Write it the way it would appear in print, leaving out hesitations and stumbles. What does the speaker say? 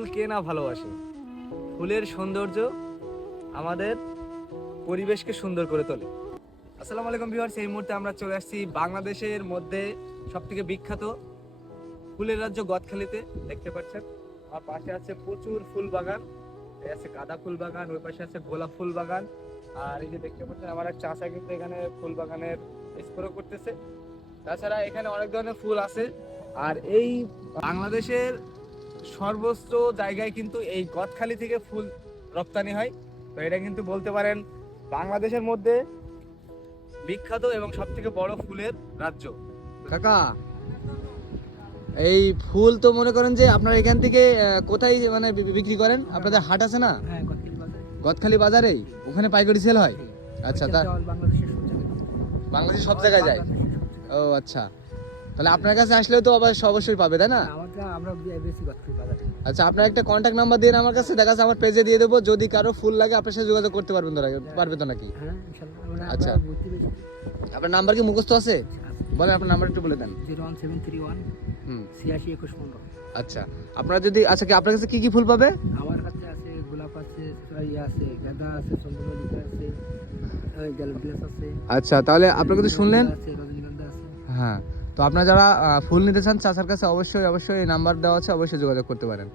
ফুল কে না ভালোবাসে। ফুলের সৌন্দর্য আমাদের পরিবেশকে সুন্দর করে তোলে। আসসালামু আলাইকুম ভিউয়ার্স, এই মুহূর্তে আমরা চলে আসছি বাংলাদেশের মধ্যে সবথেকে বিখ্যাত ফুলের রাজ্য গদখালিতে। দেখতে পাচ্ছেন আমার পাশে আছে প্রচুর ফুল বাগান, এই আছে গাঁদা ফুল বাগান, ওই পাশে আছে গোলাপ ফুল বাগান, আর এই যে দেখতে পাচ্ছেন আমার এক চাচা কিন্তু এখানে ফুল বাগানের স্প্রে করতেছে। তাছাড়া এখানে অনেক ধরনের ফুল আছে। আর এই বাংলাদেশের সর্বোচ্চ জায়গায় কিন্তু এই গদখালি থেকে ফুল রপ্তানি হয়। তো এটা কিন্তু বলতে পারেন বাংলাদেশের মধ্যে বিখ্যাত এবং সবথেকে বড় ফুলের রাজ্য। কাকা, এই ফুল তো মনে করেন যে আপনারা এখান থেকে কোথায় মানে বিক্রি করেন? আপনাদের হাট আছে না? হ্যাঁ, গদখালি বাজারে। গদখালি বাজারেই ওখানে পাইকারি সেল হয়? আচ্ছা, তা বাংলাদেশের সব জায়গায় বাংলাদেশের সব জায়গায় যায়? ও আচ্ছা, তাহলে আপনার কাছে আসলেও তো অবশ্যই পাবে, তাই না? আমরা বেশি গদখালি বাজারে। আচ্ছা, আপনার একটা কন্ট্যাক্ট নাম্বার দিন আমার কাছে, দেখা যাচ্ছে আমার পেজে দিয়ে দেবো। যদি কারো ফুল লাগে আপনার সাথে যোগাযোগ করতে পারবেন তো, পারবে তো নাকি? হ্যাঁ, ইনশাআল্লাহ। আচ্ছা। আমরা ভর্তি বেশি আপনার নাম্বার কি মুখস্থ আছে? বলেন, আপনার নাম্বার একটু বলে দেন। 01731 86 21 15। আচ্ছা, আপনারা যদি কি আপনার কাছে কি কি ফুল পাবে? আমার কাছে আছে গোলাপ আছে, আছে গাঁদা আছে, চন্দ্রমল্লিকা আছে, গ্যালাডিয়াস আছে। আচ্ছা, তাহলে আপনারা কিন্তু শুনলেন। আছে, রজনীগন্ধা আছে। হ্যাঁ, তো আপনারা যারা ফুল নিতে চান চাচার কাছে অবশ্যই এই নাম্বার দেওয়া আছে, অবশ্যই যোগাযোগ করতে পারেন।